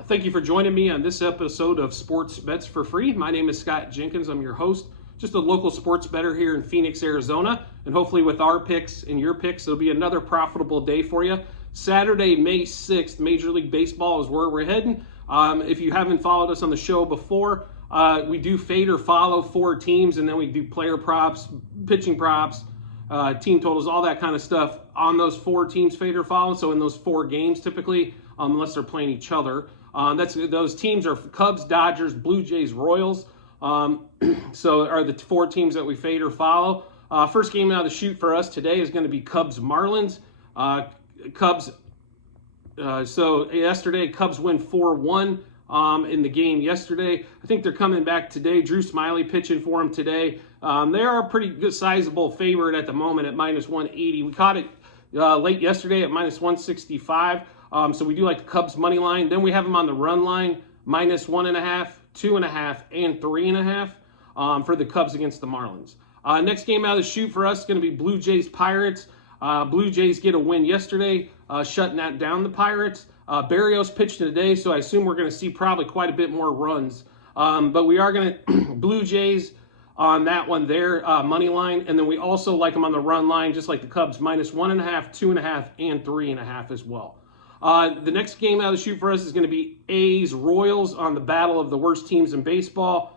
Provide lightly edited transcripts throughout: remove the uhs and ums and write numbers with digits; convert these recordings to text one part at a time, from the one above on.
Thank you for joining me on this episode of Sports Bets for Free. My name is Scott Jenkins. I'm your host, just a local sports bettor here in Phoenix, Arizona. And hopefully with our picks and your picks, it'll be another profitable day for you. Saturday, May 6th, Major League Baseball is where we're heading. If you haven't followed us on the show before, we do fade or follow four teams, and then we do player props, pitching props, team totals, all that kind of stuff on those four teams fade or follow. So in those four games, typically, unless they're playing each other, those teams are Cubs, Dodgers, Blue Jays, Royals. So are the four teams that we fade or follow. First game out of the chute for us today is going to be Cubs Marlins. So yesterday, Cubs win 4-1 in the game yesterday. I think they're coming back today. Drew Smyly pitching for them today. They are a pretty good sizable favorite at the moment at minus 180. We caught it late yesterday at minus 165. So we do like the Cubs money line. Then we have them on the run line, minus 1.5, 2.5, and 3.5 for the Cubs against the Marlins. Next game out of the chute for us is going to be Blue Jays Pirates. Blue Jays get a win yesterday, shutting that down the Pirates. Berrios pitched today, so I assume we're going to see probably quite a bit more runs. But we are going to Blue Jays on that one there, money line. And then we also like them on the run line, just like the Cubs, minus 1.5, 2.5, and 3.5 as well. The next game out of the chute for us is going to be A's Royals on the battle of the worst teams in baseball.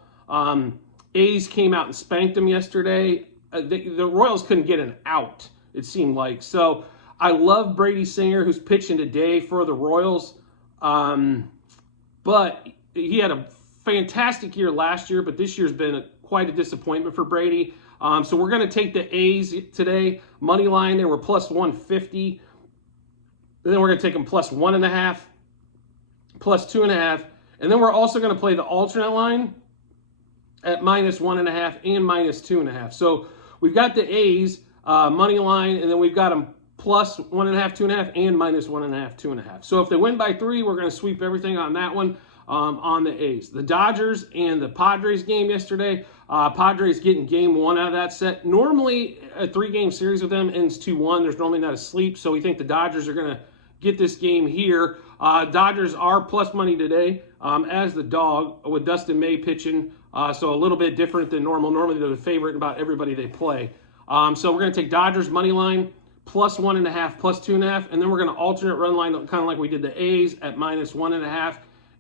A's came out and spanked them yesterday. The Royals couldn't get an out, it seemed like. So I love Brady Singer, who's pitching today for the Royals. But he had a fantastic year last year, but this year's been quite a disappointment for Brady. So we're going to take the A's today. Money line, they were plus 150. Then we're going to take them plus 1.5, plus 2.5. And then we're also going to play the alternate line at minus 1.5 and minus 2.5. So we've got the A's money line, and then we've got them plus 1.5, 2.5, and minus 1.5, 2.5. So if they win by 3, we're going to sweep everything on that one on the A's. The Dodgers and the Padres game yesterday. Padres getting game 1 out of that set. Normally, a 3-game series with them ends 2-1. There's normally not a sleep, so we think the Dodgers are going to get this game here. Dodgers are plus money today as the dog with Dustin May pitching. So a little bit different than normal. Normally they're the favorite in about everybody they play. So we're going to take Dodgers money line plus 1.5, plus 2.5. And then we're going to alternate run line kind of like we did the A's at minus 1.5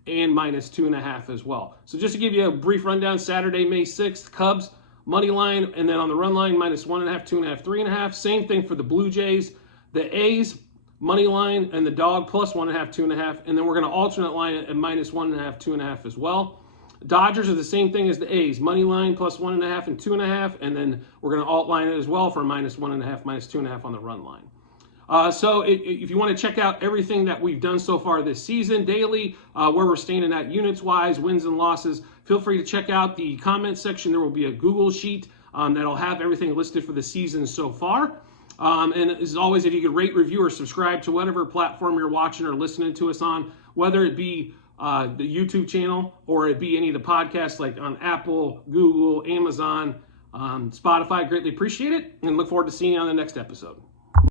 and minus 2.5 as well. So just to give you a brief rundown, Saturday, May 6th, Cubs money line. And then on the run line, minus 1.5, 2.5, 3.5. Same thing for the Blue Jays. The A's money line and the dog plus 1.5, 2.5, and then we're going to alternate line at minus 1.5, 2.5 as well. Dodgers are the same thing as the A's, money line plus 1.5 and 2.5, and then we're going to alt line it as well for minus 1.5, minus 2.5 on the run line. So if you want to check out everything that we've done so far this season daily, where we're standing at units wise, wins and losses, feel free to check out the comment section. There will be a Google sheet that'll have everything listed for the season so far. And as always, if you could rate, review, or subscribe to whatever platform you're watching or listening to us on, whether it be the YouTube channel or it be any of the podcasts like on Apple, Google, Amazon, Spotify, greatly appreciate it, and look forward to seeing you on the next episode.